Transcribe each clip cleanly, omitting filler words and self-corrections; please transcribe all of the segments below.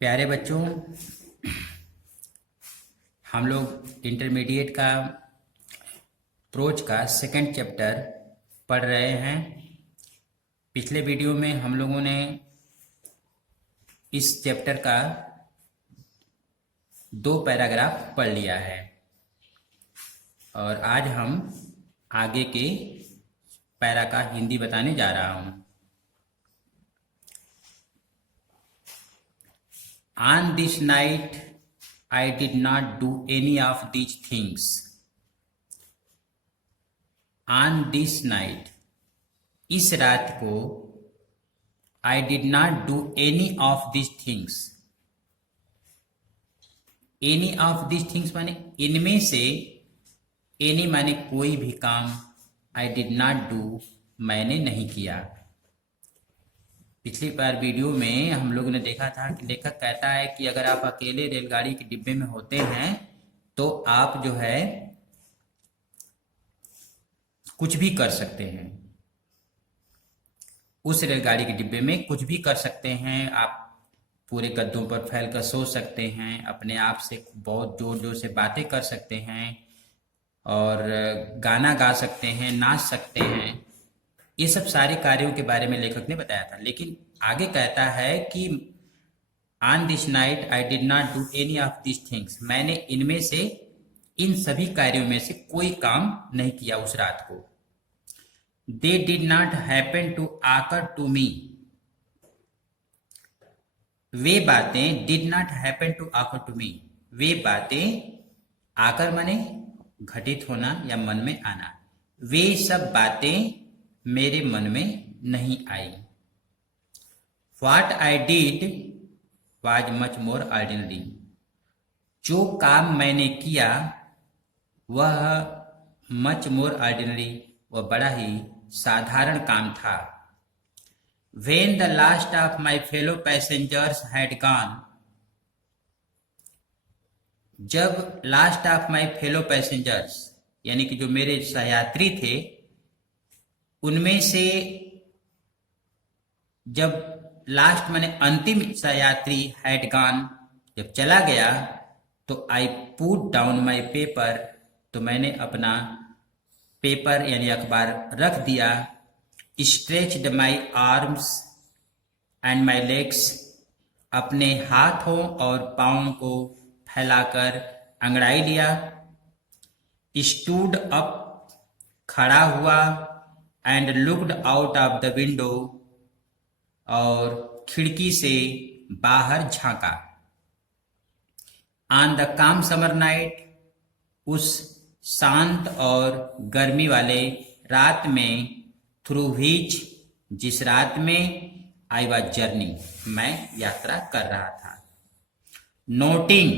प्यारे बच्चों, हम लोग इंटरमीडिएट का प्रोच का सेकंड चैप्टर पढ़ रहे हैं। पिछले वीडियो में हम लोगों ने इस चैप्टर का 2 पैराग्राफ पढ़ लिया है और आज हम आगे के पैरा का हिंदी बताने जा रहा हूँ। On this night, I did not do any of these things. On this night, इस रात को I did not do any of these things. Any of these things माने इनमें से, any माने कोई भी काम, I did not do मैंने नहीं किया। पिछली बार वीडियो में हम लोगों ने देखा था कि लेखक कहता है कि अगर आप अकेले रेलगाड़ी के डिब्बे में होते हैं तो आप जो है कुछ भी कर सकते हैं। उस रेलगाड़ी के डिब्बे में कुछ भी कर सकते हैं। आप पूरे गद्दों पर फैलकर सो सकते हैं, अपने आप से बहुत जोर जोर से बातें कर सकते हैं और गाना गा सकते हैं, नाच सकते हैं। ये सब सारे कार्यों के बारे में लेखक ने बताया था। लेकिन आगे कहता है कि on this night I did not do any of this things, मैंने इनमें से, इन सभी कार्यों में से कोई काम नहीं किया उस रात को। They did not happen to occur to me, वे बातें, did not happen to occur to me, वे बातें, आकर माने घटित होना या मन में आना, वे सब बातें मेरे मन में नहीं आई। What I did was much more ordinary, जो काम मैंने किया वह much more ordinary, वह बड़ा ही साधारण काम था। When the last of my fellow passengers had gone, जब last of my fellow passengers यानी कि जो मेरे सहयात्री थे उनमें से जब लास्ट माने अंतिम सहयात्री हैड गॉन, जब चला गया तो I put down my paper, तो मैंने अपना पेपर यानी अखबार रख दिया। Stretched my arms and my legs, अपने हाथों और पाँव को फैलाकर अंगड़ाई लिया। स्टूड अप, खड़ा हुआ। And looked out of the window, और खिड़की से बाहर झांका। ऑन द काम समर नाइट, उस शांत और गर्मी वाले रात में, थ्रू व्हिच, जिस रात में, आई वाज जर्नी, मैं यात्रा कर रहा था। नोटिंग,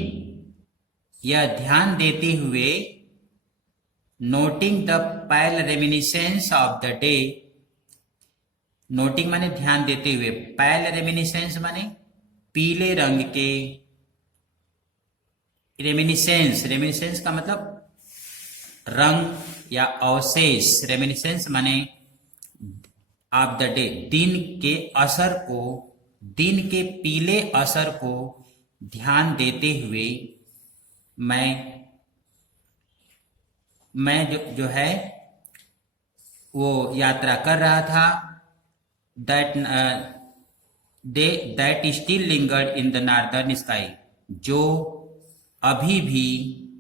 यह ध्यान देते हुए, noting the pale reminiscence of the day, noting माने ध्यान देते हुए, पैल रेमिनिसेंस माने पीले रंग के, रेमिनिसेंस, रेमिनिसेंस का मतलब रंग या अवशेष, रेमिनिसेंस माने ऑफ द डे, दिन के असर को, दिन के पीले असर को ध्यान देते हुए मैं जो है वो यात्रा कर रहा था। That still lingered in the northern sky, जो अभी भी,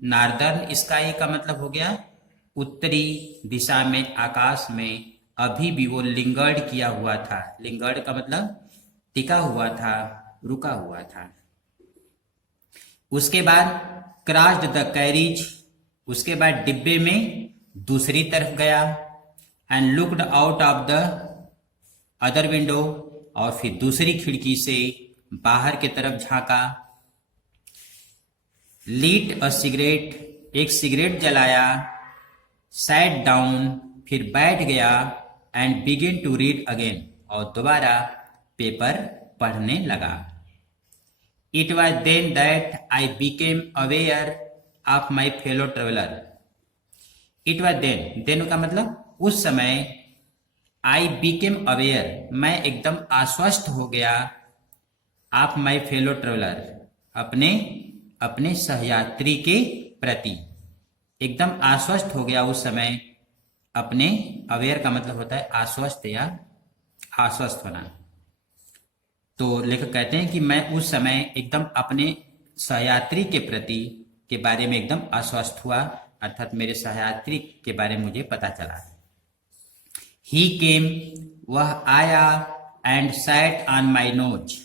नॉर्दर्न स्काई का मतलब हो गया उत्तरी दिशा में, आकाश में अभी भी वो लिंगर्ड किया हुआ था। लिंगर्ड का मतलब टिका हुआ था, रुका हुआ था। उसके बाद क्रॉस्ड द कैरिज, उसके बाद डिब्बे में दूसरी तरफ गया। And looked out of the other window, और फिर दूसरी खिड़की से बाहर की तरफ झांका। लीट अ सिगरेट, एक सिगरेट जलाया। सैट डाउन, फिर बैठ गया। And begin to read again, और दोबारा पेपर पढ़ने लगा। It was then that I became aware of my fellow traveller, it was then, then का मतलब उस समय, आई बिकेम अवेयर, मैं एकदम आश्वस्त हो गया ऑफ माई फेलो ट्रेवलर, अपने अपने सहयात्री के प्रति एकदम आश्वस्त हो गया उस समय। अपने अवेयर का मतलब होता है आश्वस्त या आश्वस्त होना। तो लेखक कहते हैं कि मैं उस समय एकदम अपने सहयात्री के प्रति के बारे में एकदम आश्वस्त हुआ, अर्थात मेरे सहयात्री के बारे में मुझे पता चला। ही केम, वह आया, and sat on my nose,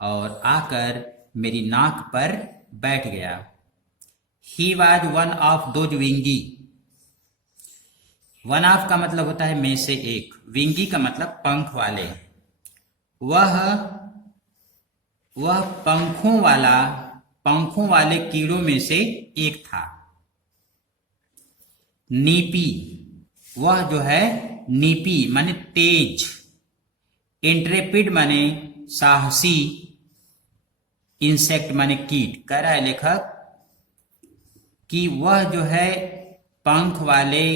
और आकर मेरी नाक पर बैठ गया। He was one of those wingy, one of का मतलब होता है में से एक, विंगी का मतलब पंख वाले। वह पंखों वाले कीड़ों में से एक था। नीपी, वह जो है नीपी माने तेज, इंट्रेपिड माने साहसी, इंसेक्ट माने कीट। कह रहा है लेखक कि वह जो है पंख वाले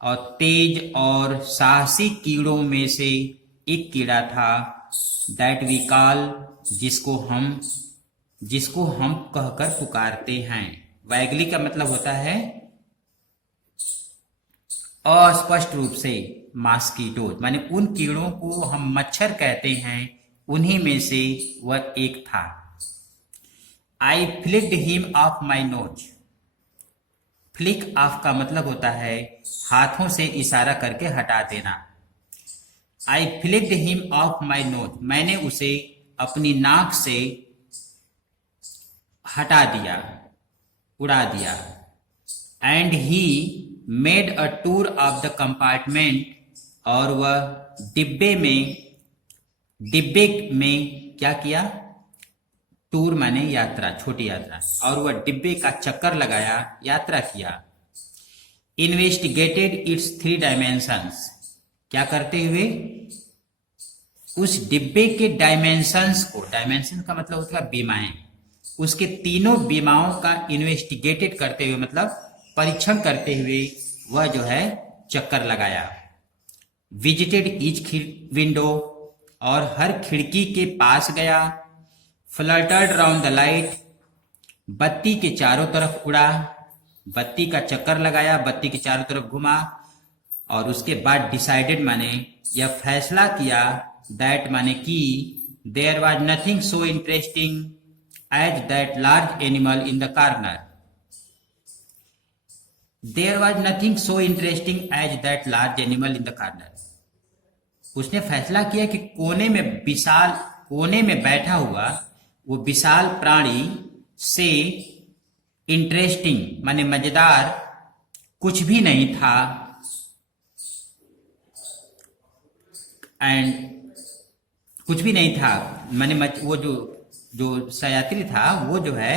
और तेज और साहसी कीड़ों में से एक कीड़ा था। दैट वी कॉल, जिसको हम कहकर पुकारते हैं। वैगली का मतलब होता है अस्पष्ट रूप से, मॉस्किटोज माने उन कीड़ों को हम मच्छर कहते हैं, उन्हीं में से वह एक था। I flicked him off my nose, flick off का मतलब होता है हाथों से इशारा करके हटा देना। I flicked him off my nose, मैंने उसे अपनी नाक से हटा दिया, उड़ा दिया। And he made a tour of the compartment, और वह डिब्बे में क्या किया? टूर माने यात्रा, छोटी यात्रा, और वह डिब्बे का चक्कर लगाया, यात्रा किया। इन्वेस्टिगेटेड इट्स 3 डायमेंशंस, क्या करते हुए? उस डिब्बे के डायमेंशंस को, डायमेंशन का मतलब होता है बीमाएं, उसके तीनों बीमाओं का इन्वेस्टिगेटेड करते हुए मतलब परीक्षण करते हुए वह जो है चक्कर लगाया। विजिटेड ईच विंडो, और हर खिड़की के पास गया। फ्लटर्ड राउंड द लाइट, बत्ती के चारों तरफ उड़ा, बत्ती का चक्कर लगाया, बत्ती के चारों तरफ घुमा। और उसके बाद डिसाइडेड माने यह फैसला किया, दैट माने कि there was nothing so interesting as that large animal in the corner, there was nothing so interesting as that large animal in the corner. उसने फैसला किया कि कोने में बैठा हुआ वो विशाल प्राणी से इंटरेस्टिंग माने मजेदार कुछ भी नहीं था। एंड कुछ भी नहीं था माने वो जो सहयात्री था वो जो है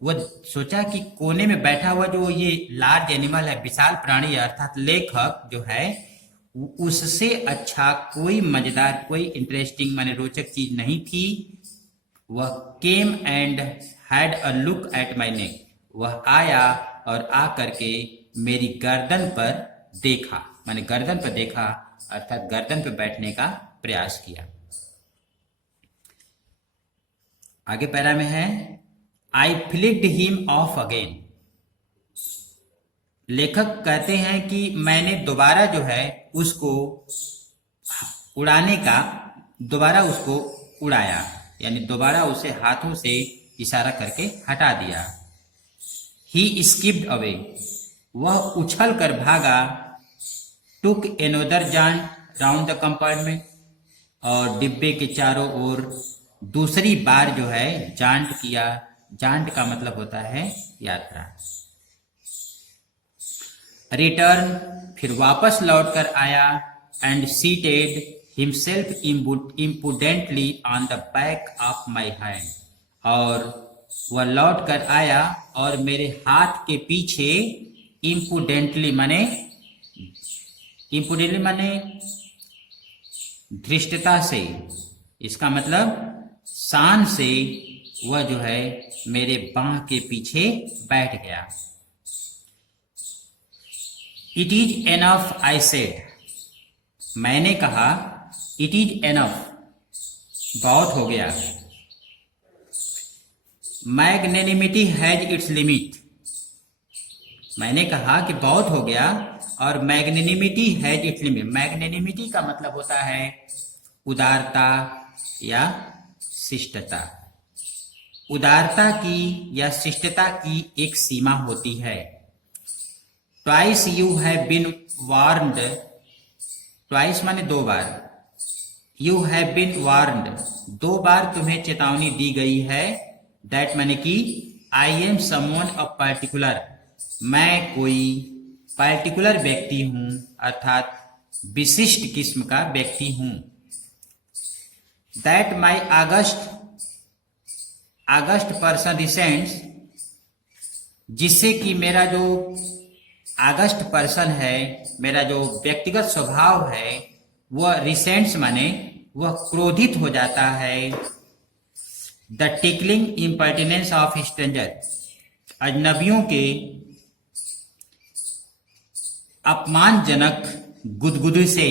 वो सोचा कि कोने में बैठा हुआ जो ये लार्ज एनिमल है, विशाल प्राणी है, अर्थात लेखक जो है उससे अच्छा कोई मजेदार, कोई इंटरेस्टिंग माने रोचक चीज नहीं थी। वह came and had a look at my neck, वह आया और आ करके मेरी गर्दन पर देखा, माने गर्दन पर देखा अर्थात गर्दन पर बैठने का प्रयास किया। आगे पैरा में है आई फ्लिक्ड हिम ऑफ अगेन। लेखक कहते हैं कि मैंने दोबारा जो है उसको दोबारा उसको उड़ाया, यानी दोबारा उसे हाथों से इशारा करके हटा दिया। ही स्किप्ड अवे, वह उछल कर भागा। टुक another Jant round the compartment, और डिब्बे के चारों ओर दूसरी बार जो है जांट किया। जांट का मतलब होता है यात्रा। रिटर्न, फिर वापस लौट कर आया। And seated himself impudently on the back of my hand, और वह लौट कर आया और मेरे हाथ के पीछे इम्पुडेंटली माने धृष्टता से, इसका मतलब शान से वह जो है मेरे बांह के पीछे बैठ गया। It is enough I said, मैंने कहा इट इज एनफ, बहुत हो गया। Magnanimity has its limit. मैंने कहा कि बहुत हो गया, और magnanimity has its limit. Magnanimity का मतलब होता है उदारता या शिष्टता। उदारता की या शिष्टता की एक सीमा होती है। Twice you have been warned, twice माने 2 बार, यू हैव बीन वार्न्ड 2 बार तुम्हें चेतावनी दी गई है। दैट माने कि I am someone of particular, मैं कोई पर्टिकुलर व्यक्ति हूं, अर्थात विशिष्ट किस्म का व्यक्ति हूं। That my August person recents, जिससे कि मेरा जो अगस्ट पर्सन है, मेरा जो व्यक्तिगत स्वभाव है, वह रिसेंट्स माने वह क्रोधित हो जाता है। द टिकलिंग इम्पर्टिनेंस ऑफ स्ट्रेंजर, अजनबियों के अपमानजनक गुदगुदी से।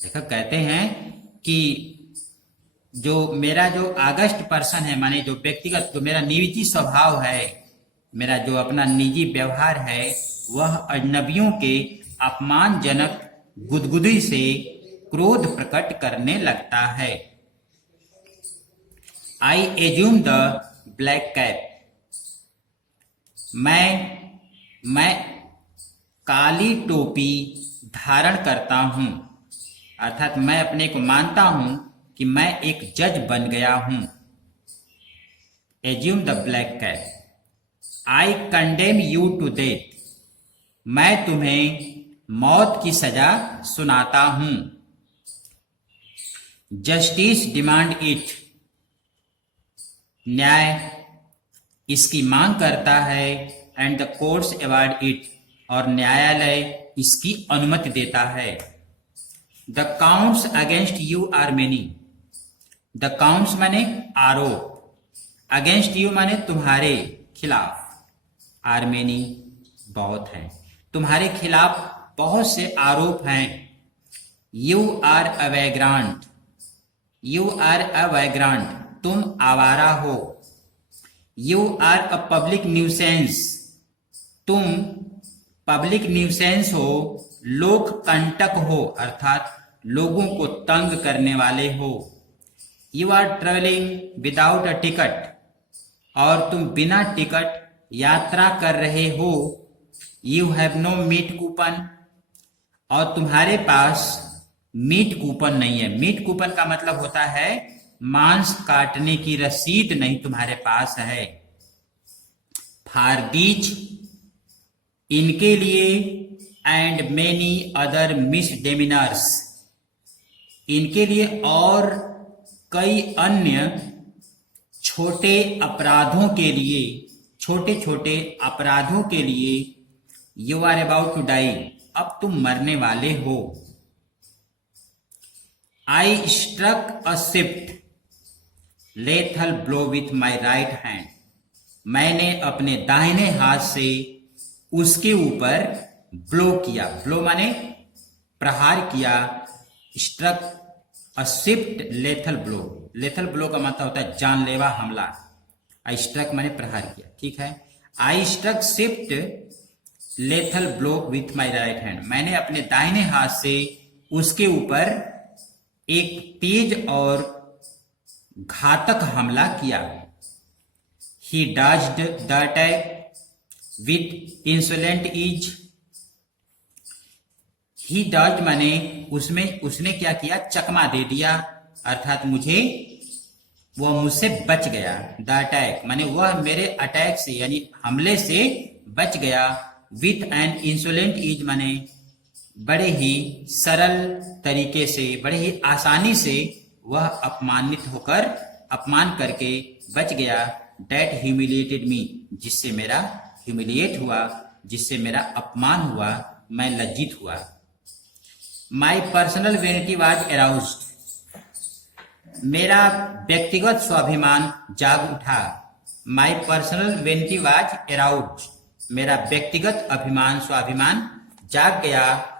लेखक कहते हैं कि जो मेरा जो अगस्ट पर्सन है, माने जो व्यक्तिगत, जो मेरा निजी स्वभाव है, मेरा जो अपना निजी व्यवहार है, वह अजनबियों के अपमानजनक गुदगुदी से क्रोध प्रकट करने लगता है। I assume the black cap, मैं काली टोपी धारण करता हूं, अर्थात मैं अपने को मानता हूं कि मैं एक जज बन गया हूं। Assume the black cap. I condemn you to death, मैं तुम्हें मौत की सजा सुनाता हूं। जस्टिस डिमांड इट, न्याय इसकी मांग करता है। And the courts award it, और न्यायालय इसकी अनुमति देता है। The counts against you are many, the counts माने आरोप, अगेंस्ट यू माने तुम्हारे खिलाफ, आर मेनी बहुत हैं, तुम्हारे खिलाफ बहुत से आरोप हैं। You are a vagrant, you are a vagrant, तुम आवारा हो। You are a public nuisance, तुम पब्लिक न्यूसेंस हो, लोक कंटक हो, अर्थात लोगों को तंग करने वाले हो। You are travelling without a ticket, और तुम बिना टिकट यात्रा कर रहे हो। You have no meat coupon, और तुम्हारे पास मीट कूपन नहीं है। मीट कूपन का मतलब होता है मांस काटने की रसीद नहीं तुम्हारे पास है। फॉर दीज, इनके लिए, एंड मेनी अदर मिसडेमिनर्स, इनके लिए और कई अन्य छोटे अपराधों के लिए, छोटे छोटे अपराधों के लिए, you are about to die, अब तुम मरने वाले हो। I struck a swift lethal blow with my right hand, मैंने अपने दाहिने हाथ से उसके ऊपर ब्लो किया। ब्लो माने प्रहार किया। Struck a swift lethal blow, lethal blow का मतलब होता है जानलेवा हमला। आई स्ट्रक माने प्रहार किया, ठीक है। I struck swift lethal blow with my right hand, मैंने अपने दाहिने हाथ से उसके ऊपर एक तेज और घातक हमला किया। He dodged the attack with insolent ease, he dodged माने उसने क्या किया, चकमा दे दिया, अर्थात वह मुझसे बच गया। द अटैक माने वह मेरे अटैक से यानी हमले से बच गया। विथ एन इंसोलेंट ईज माने बड़े ही सरल तरीके से, बड़े ही आसानी से वह अपमान करके बच गया। That humiliated me, जिससे मेरा ह्यूमिलिएट हुआ, जिससे मेरा अपमान हुआ, मैं लज्जित हुआ। My personal vanity was aroused, मेरा व्यक्तिगत स्वाभिमान जाग उठा। My personal vanity was aroused, मेरा व्यक्तिगत अभिमान स्वाभिमान जाग गया।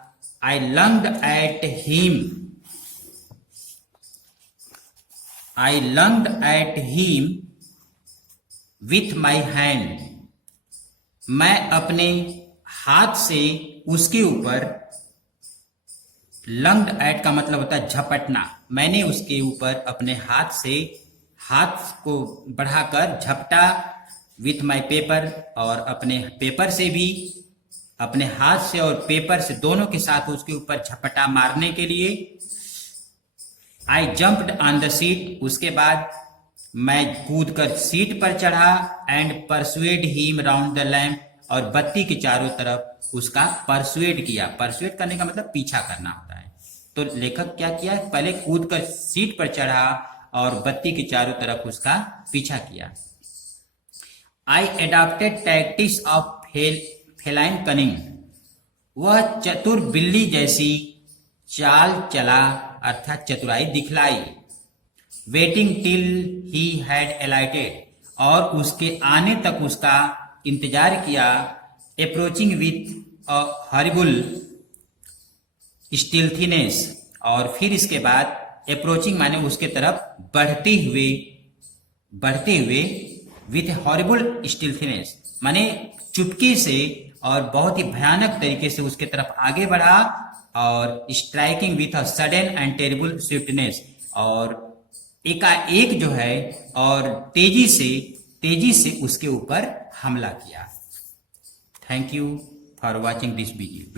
I lunged at him, I lunged at him with my hand, मैं अपने हाथ से उसके ऊपर, लंग्ड एट का मतलब होता है झपटना, मैंने उसके ऊपर अपने हाथ से, हाथ को बढ़ाकर झपटा, विथ माई पेपर, और अपने पेपर से भी, अपने हाथ से और पेपर से दोनों के साथ उसके ऊपर झपटा मारने के लिए। आई जंप्ड ऑन द सीट, उसके बाद मैं कूदकर सीट पर चढ़ा, and persuade him round the lamp, और बत्ती के चारों तरफ उसका परसुएड किया। परसुएड करने का मतलब पीछा करना होता है। तो लेखक क्या किया, पहले कूदकर सीट पर चढ़ा और बत्ती के चारों तरफ उसका पीछा किया। I adopted tactics of feline cunning, वह चतुर बिल्ली जैसी चाल चला, अर्थात चतुराई दिखलाई। Waiting till he had alighted, और उसके आने तक उसका इंतजार किया। Approaching with a horrible stealthiness, और फिर इसके बाद अप्रोचिंग माने उसके तरफ बढ़ते हुए विथ हॉरिबल स्टिल्थीनेस माने चुपके से और बहुत ही भयानक तरीके से उसके तरफ आगे बढ़ा, और striking with a sudden and terrible swiftness, और एकाएक जो है और तेजी से उसके ऊपर हमला किया। Thank you for watching this video.